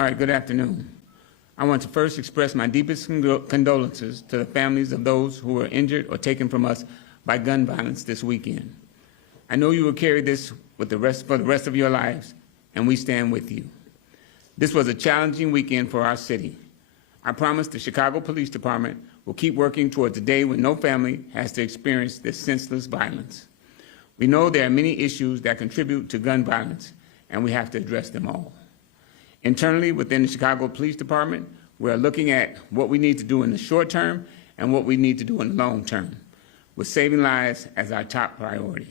All right, good afternoon. I want to first express my deepest condolences to the families of those who were injured or taken from us by gun violence this weekend. I know you will carry this for the rest of your lives, and we stand with you. This was a challenging weekend for our city. I promise the Chicago Police Department will keep working towards a day when no family has to experience this senseless violence. We know there are many issues that contribute to gun violence, and we have to address them all. Internally, within the Chicago Police Department, we are looking at what we need to do in the short term and what we need to do in the long term, with saving lives as our top priority.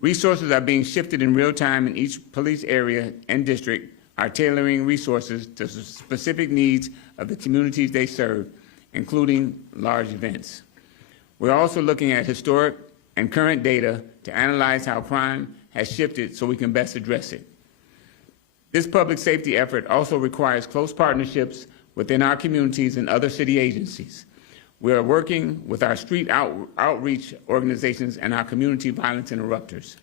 Resources are being shifted in real time in each police area and district, are tailoring resources to specific needs of the communities they serve, including large events. We're also looking at historic and current data to analyze how crime has shifted so we can best address it. This public safety effort also requires close partnerships within our communities and other city agencies. We are working with our street outreach organizations and our community violence interrupters.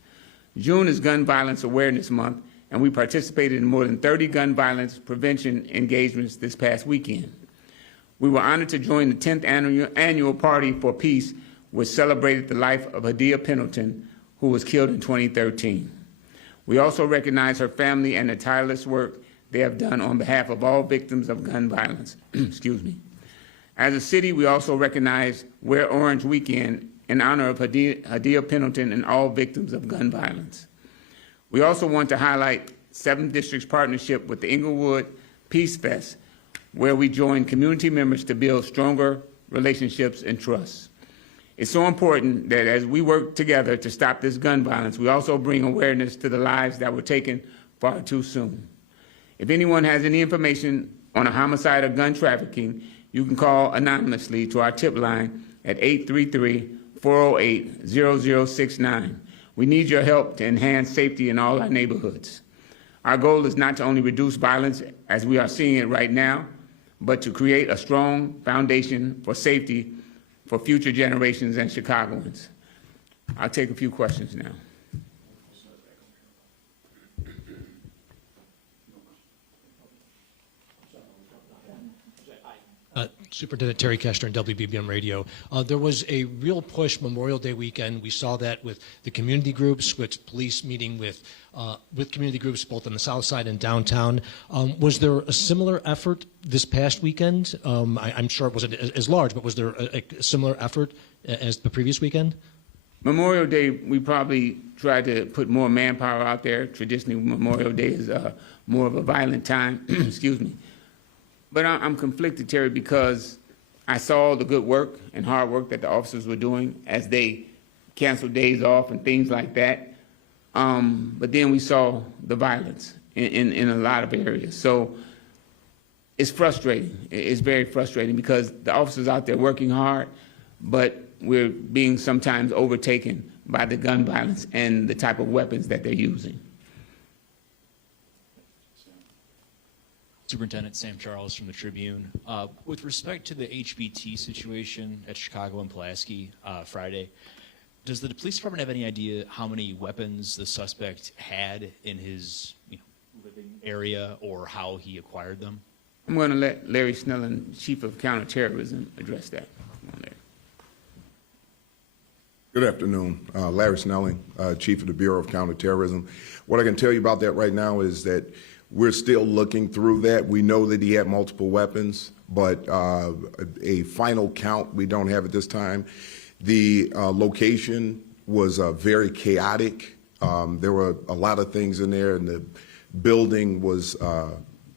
June is Gun Violence Awareness Month, and we participated in more than 30 gun violence prevention engagements this past weekend. We were honored to join the 10th annual Party for Peace, which celebrated the life of Hadia Pendleton, who was killed in 2013. We also recognize her family and the tireless work they have done on behalf of all victims of gun violence. Excuse me. As a city, we also recognize Wear Orange Weekend in honor of Hadia Pendleton and all victims of gun violence. We also want to highlight 7th District's partnership with the Inglewood Peace Fest, where we join community members to build stronger relationships and trust. It's so important that as we work together to stop this gun violence, we also bring awareness to the lives that were taken far too soon. If anyone has any information on a homicide or gun trafficking, you can call anonymously to our tip line at 833-408-0069. We need your help to enhance safety in all our neighborhoods. Our goal is not to only reduce violence as we are seeing it right now, but to create a strong foundation for safety for future generations and Chicagoans. I'll take a few questions now. Superintendent Terry Kestner and WBBM Radio. There was a real push Memorial Day weekend. We saw that with the community groups, with police meeting with community groups both on the south side and downtown. Was there a similar effort this past weekend? I'm sure it wasn't as large, but was there a similar effort as the previous weekend? Memorial Day, we probably tried to put more manpower out there. Traditionally, Memorial Day is more of a violent time. Excuse me. But I'm conflicted, Terry, because I saw the good work and hard work that the officers were doing as they canceled days off and things like that. But then we saw the violence in a lot of areas. So it's frustrating. It's very frustrating because the officers out there working hard, but we're being sometimes overtaken by the gun violence and the type of weapons that they're using. Superintendent Sam Charles from the Tribune. With respect to the HBT situation at Chicago and Pulaski Friday, does the police department have any idea how many weapons the suspect had in his living area or how he acquired them? I'm going to let Larry Snelling, Chief of Counterterrorism, address that. Good afternoon. Larry Snelling, Chief of the Bureau of Counterterrorism. What I can tell you about that right now is that we're still looking through that. We know that he had multiple weapons, but a final count we don't have at this time. The location was very chaotic. There were a lot of things in there, and the building was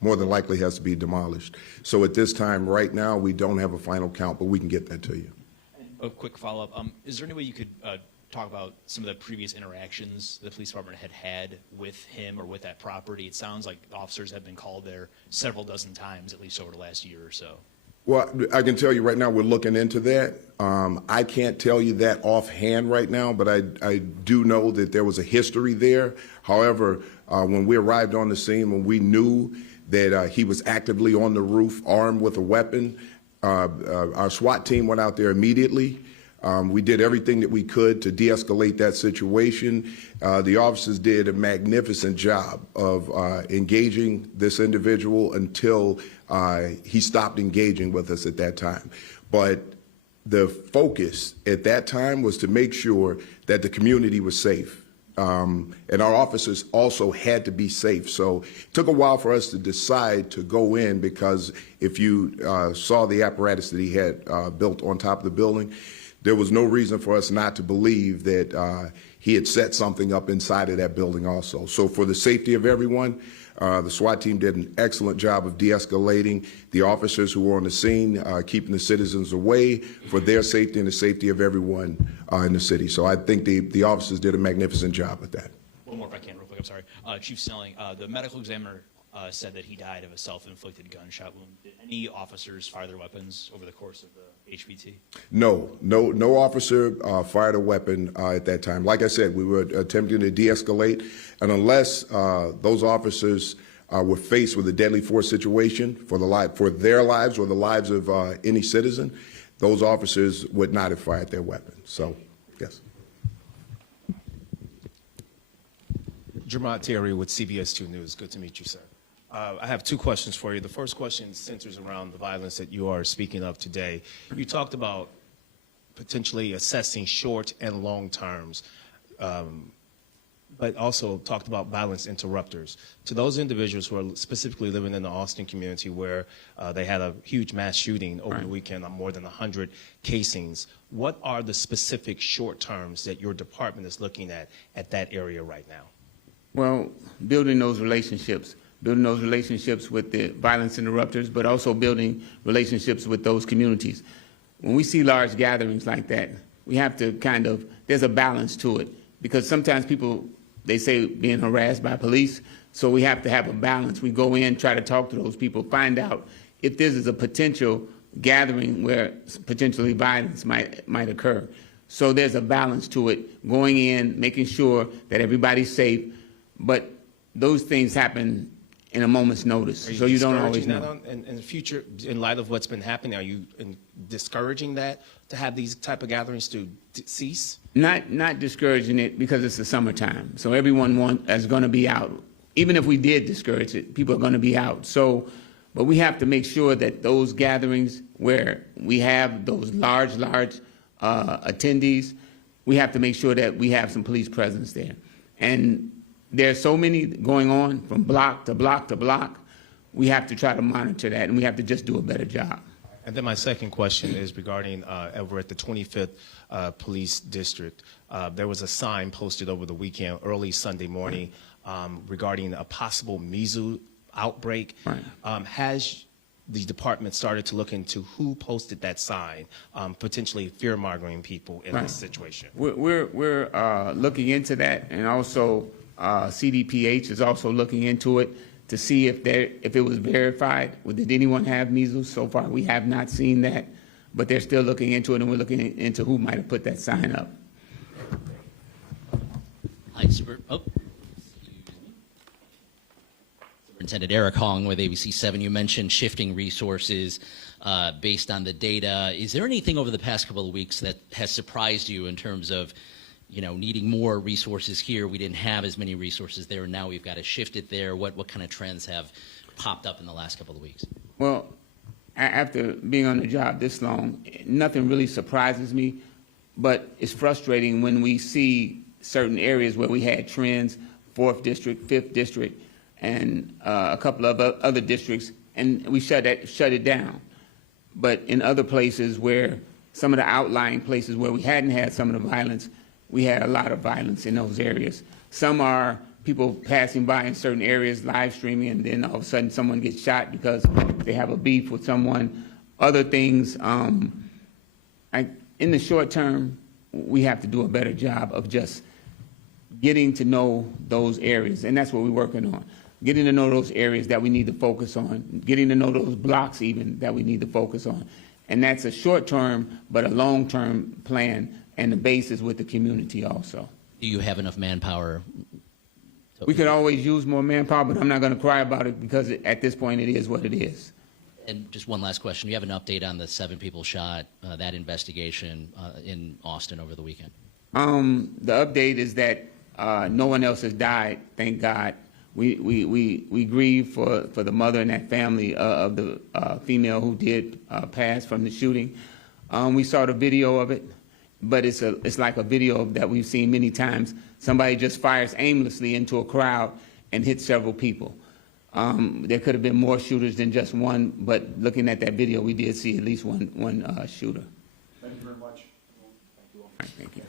more than likely has to be demolished. So at this time, right now, we don't have a final count, but we can get that to you. A quick follow-up. Is there any way you could talk about some of the previous interactions the police department had with him or with that property? It sounds like officers have been called there several dozen times, at least over the last year or so. Well, I can tell you right now we're looking into that. I can't tell you that offhand right now, but I do know that there was a history there. However, when we arrived on the scene, when we knew that he was actively on the roof armed with a weapon, our SWAT team went out there immediately. We did everything that we could to de-escalate that situation. The officers did a magnificent job of engaging this individual until he stopped engaging with us at that time. But the focus at that time was to make sure that the community was safe. And our officers also had to be safe. So it took a while for us to decide to go in, because if you saw the apparatus that he had built on top of the building, there was no reason for us not to believe that he had set something up inside of that building also. So for the safety of everyone, the SWAT team did an excellent job of de-escalating. The officers who were on the scene, keeping the citizens away for their safety and the safety of everyone in the city. So I think the officers did a magnificent job with that. One more if I can, real quick, I'm sorry. Chief Snelling, the medical examiner said that he died of a self-inflicted gunshot wound. Did any officers fire their weapons over the course of the HBT? No officer fired a weapon at that time. Like I said, we were attempting to de-escalate, and unless those officers were faced with a deadly force situation for their lives or the lives of any citizen, those officers would not have fired their weapons. So, yes. Jermont Terry with CBS 2 News. Good to meet you, sir. I have two questions for you. The first question centers around the violence that you are speaking of today. You talked about potentially assessing short and long terms, but also talked about violence interrupters. To those individuals who are specifically living in the Austin community where they had a huge mass shooting over the weekend on more than 100 casings, what are the specific short terms that your department is looking at that area right now? Well, building those relationships with the violence interrupters, but also building relationships with those communities. When we see large gatherings like that, we have to there's a balance to it, because sometimes people, they say being harassed by police, so we have to have a balance. We go in, try to talk to those people, find out if this is a potential gathering where potentially violence might occur. So there's a balance to it, going in, making sure that everybody's safe, but those things happen in a moment's notice, so you don't always know. In the future, in light of what's been happening, are you discouraging that, to have these type of gatherings to cease? Not discouraging it, because it's the summertime, so everyone is going to be out. Even if we did discourage it, people are going to be out. So, but we have to make sure that those gatherings where we have those large attendees, we have to make sure that we have some police presence there. And there's so many going on from block to block to block. We have to try to monitor that, and we have to just do a better job. And then my second question is regarding over at the 25th Police District. There was a sign posted over the weekend, early Sunday morning, regarding a possible measles outbreak. Right. Has the department started to look into who posted that sign, potentially fear-mongering people in this situation? We're looking into that, and also CDPH is also looking into it to see if it was verified. Did anyone have measles? So far, we have not seen that, but they're still looking into it, and we're looking into who might have put that sign up. Hi, Superintendent Eric Hong with ABC 7. You mentioned shifting resources based on the data. Is there anything over the past couple of weeks that has surprised you in terms of, needing more resources here? We didn't have as many resources there, and now we've got to shift it there. What kind of trends have popped up in the last couple of weeks? Well, after being on the job this long, nothing really surprises me, but it's frustrating when we see certain areas where we had trends, 4th District, 5th District, and a couple of other districts, and we shut it down. But in other places where some of the outlying places where we hadn't had some of the violence, we had a lot of violence in those areas. Some are people passing by in certain areas, live streaming, and then all of a sudden someone gets shot because they have a beef with someone. Other things, in the short term, we have to do a better job of just getting to know those areas, and that's what we're working on. Getting to know those areas that we need to focus on, getting to know those blocks even that we need to focus on. And that's a short-term, but a long-term plan, and the base is with the community also. Do you have enough manpower? We could always use more manpower, but I'm not going to cry about it, because at this point it is what it is. And just one last question. Do you have an update on the 7 people shot, that investigation in Austin over the weekend? The update is that no one else has died, thank God. We grieve for the mother and that family of the female who did pass from the shooting. We saw the video of it, but it's like a video that we've seen many times. Somebody just fires aimlessly into a crowd and hits several people. There could have been more shooters than just one, but looking at that video, we did see at least one shooter. Thank you very much. All right, thank you.